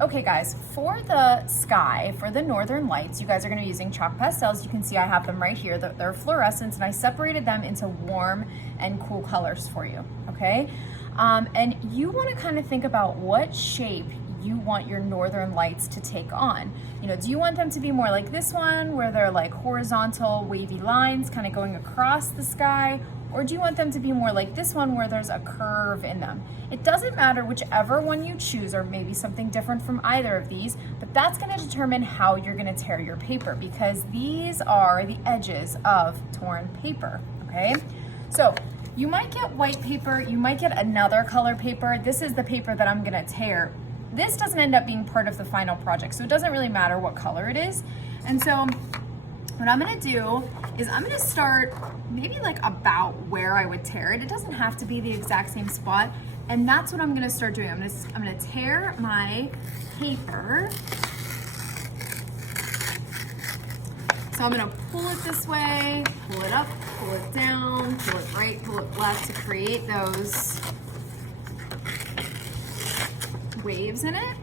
Okay guys, for the sky, for the northern lights, you guys are gonna be using chalk pastels. You can see I have them right here. They're fluorescents, and I separated them into warm and cool colors for you, okay? And you wanna kind of think about what shape you want your northern lights to take on. You know, do you want them to be more like this one, where they're like horizontal wavy lines kind of going across the sky? Or do you want them to be more like this one, where there's a curve in them? It doesn't matter whichever one you choose, or maybe something different from either of these, but that's gonna determine how you're gonna tear your paper, because these are the edges of torn paper, okay? So you might get white paper, you might get another color paper. This is the paper that I'm gonna tear. This doesn't end up being part of the final project, so it doesn't really matter what color it is. And so what I'm gonna do is I'm gonna start maybe like about where I would tear it. It doesn't have to be the exact same spot. And that's what I'm gonna start doing. I'm gonna tear my paper. So I'm gonna pull it this way, pull it up, pull it down, pull it right, pull it left to create those waves in it.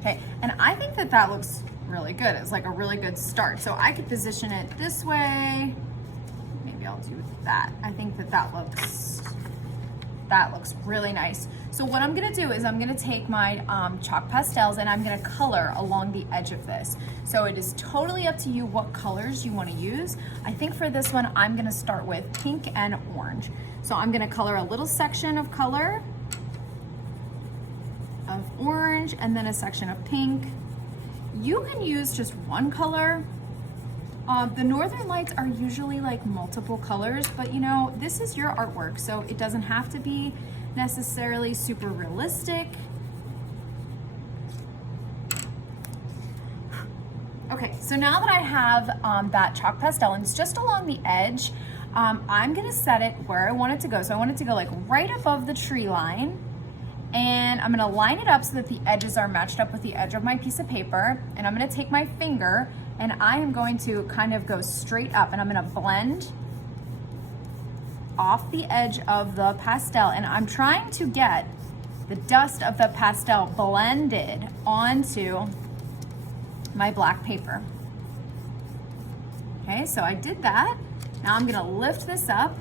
Okay, and I think that that looks really good. It's like a really good start. So I could position it this way. Maybe I'll do that. I think that that looks really nice. So what I'm gonna do is I'm gonna take my chalk pastels and I'm gonna color along the edge of this. So it is totally up to you what colors you wanna use. I think for this one, I'm gonna start with pink and orange. So I'm gonna color a little section of color of orange and then a section of pink. You can use just one color. The northern lights are usually like multiple colors, but you know, this is your artwork, so it doesn't have to be necessarily super realistic. Okay, so now that I have that chalk pastel and it's just along the edge, I'm gonna set it where I want it to go. So I want it to go like right above the tree line. And I'm gonna line it up so that the edges are matched up with the edge of my piece of paper. And I'm gonna take my finger and I am going to kind of go straight up, and I'm gonna blend off the edge of the pastel. And I'm trying to get the dust of the pastel blended onto my black paper. Okay, so I did that. Now I'm gonna lift this up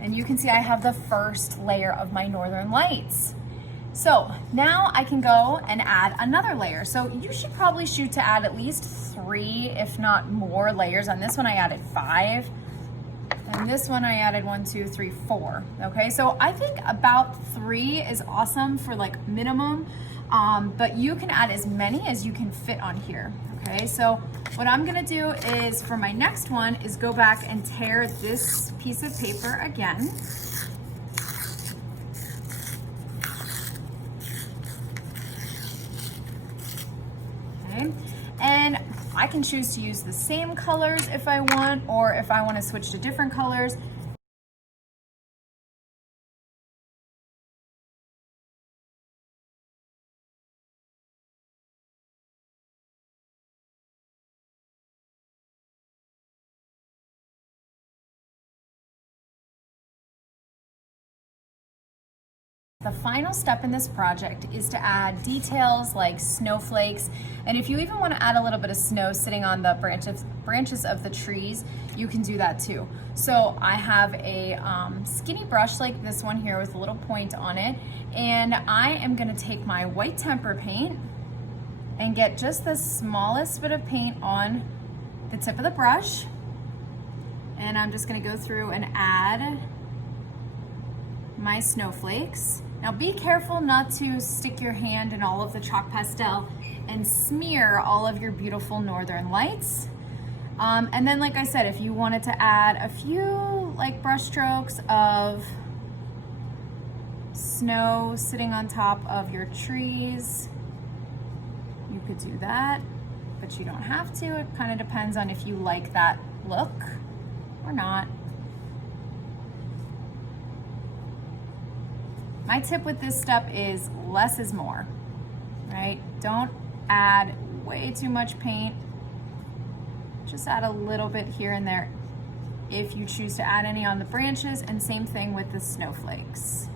and you can see I have the first layer of my northern lights. So now I can go and add another layer. So you should probably shoot to add at least 3, if not more layers. On this one I added 5. And this one I added 1, 2, 3, 4. Okay, so I think about 3 is awesome for like minimum, but you can add as many as you can fit on here. Okay, so what I'm gonna do is for my next one is go back and tear this piece of paper again. And I can choose to use the same colors if I want, or if I want to switch to different colors. The final step in this project is to add details like snowflakes, and if you even want to add a little bit of snow sitting on the branches of the trees, you can do that too. So I have a skinny brush like this one here with a little point on it, and I am going to take my white tempera paint and get just the smallest bit of paint on the tip of the brush, and I'm just going to go through and add my snowflakes. Now be careful not to stick your hand in all of the chalk pastel and smear all of your beautiful northern lights. And then, like I said, if you wanted to add a few like brush strokes of snow sitting on top of your trees, you could do that, but you don't have to. It kind of depends on if you like that look or not. My tip with this step is less is more, right? Don't add way too much paint. Just add a little bit here and there if you choose to add any on the branches, and same thing with the snowflakes.